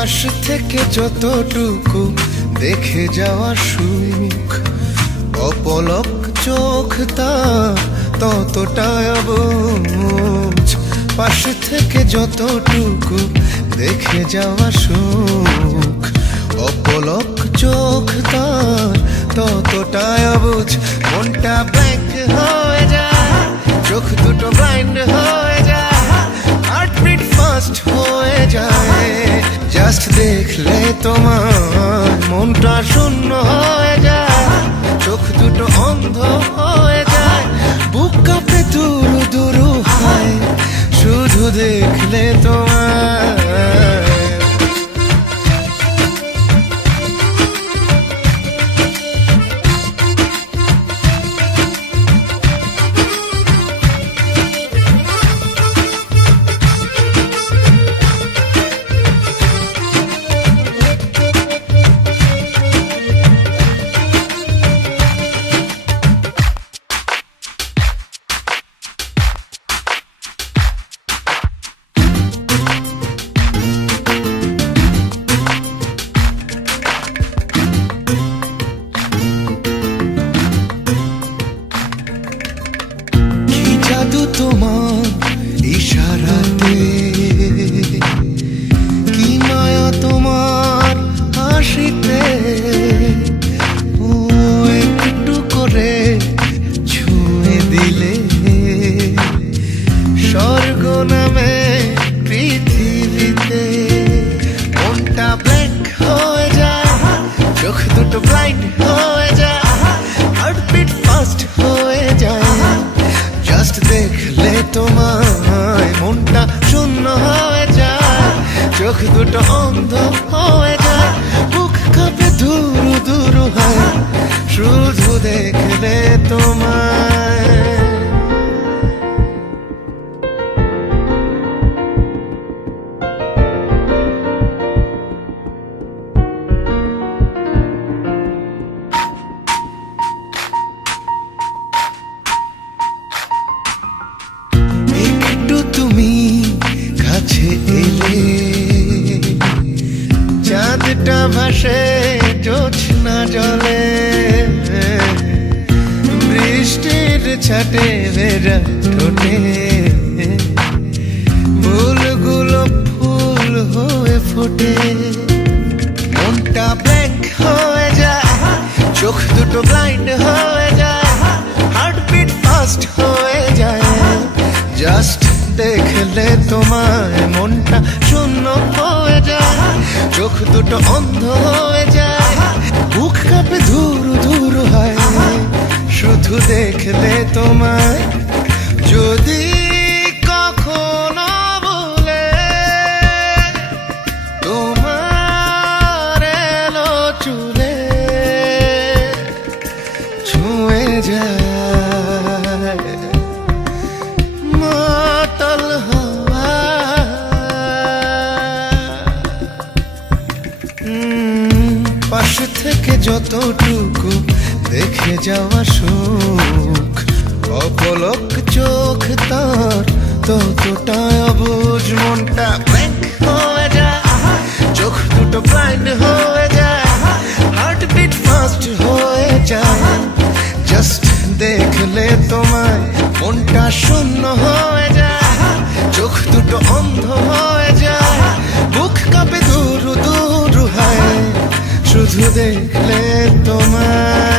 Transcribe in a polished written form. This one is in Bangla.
পাশ থেকে যতটুকু দেখে যাওয়া সুখ, অপলক চোখ তার ততটাই অবুঝ। পাশ থেকে যতটুকু দেখে যাওয়া সুখ, অপলক চোখ তার ততটাই অবুঝ। মনটা ব্ল্যাঙ্ক হয়ে যায়, চোখ দুটো ব্লাইন্ড হয়ে যায়, হার্টবিট ফাস্ট হয়ে যায়। জাস্ট দেখলে তোমার মনটা শূন্য হয়ে যায়, চোখ দুটো অন্ধ হয়ে যায়, বুক কাঁপে দুরু দুরু হয় শুধু দেখলে তোমার। জাদু তোমার ইশারাতে, কি মায়া তোমার হাসিতে, ও একটু করে ছুঁয়ে দিলে স্বর্গ নামে পৃথিবীতে। মনটা ব্ল্যাঙ্ক হয়ে যায়, চোখ দুটো ব্লাইন্ড হয়ে যায়, হার্টবিট ফাস্ট হয়ে যায়। জাস্ট দেখলে তোমায় মনটা শূন্য হয়ে যায়, চোখ দুটো অন্ধ হয়ে যায়, বুক কাঁপে দুরু দুরু হয় শুধু দেখলে তোমায়। তুমি কাছে এলে চাঁদটা ভাসে জোছনা জলে, বৃষ্টির ছাটে ভেজা ঠোঁটে ফুলগুলো ফুল হয়ে ফোটে। মনটা ব্ল্যাঙ্ক হয়ে যায়, চোখ দুটো ব্লাইন্ড হয়ে যায়, হার্টবিট ফাস্ট হয়ে যায়। জাস্ট দেখলে তোমায় মনটা শূন্য হয়ে যায়, চোখ দুটো অন্ধ হয়ে যায়, বুক কাঁপে ধুরু ধুরু হয় শুধু দেখলে তোমায়। যদি কখনো বলে তোমার এলো চুলে ছুঁয়ে যায় মাতাল হাওয়া, পাশ থেকে যতটুকু দেখে যাওয়া সুখ, অপলক চোখ তার ততটাই অবুঝ। মনটা ব্ল্যাঙ্ক হয়ে যায়, চোখ দুটো ব্লাইন্ড হয়ে যায়, হার্টবিট ফাস্ট হয়ে যায়। জাস্ট দেখলে তোমায় মনটা শূন্য হয়ে যায়, চোখ দুটো অন্ধ হয়ে যায়, বুক কাঁপে দুরু দুরু হয় শুধু দেখলে তোমায়।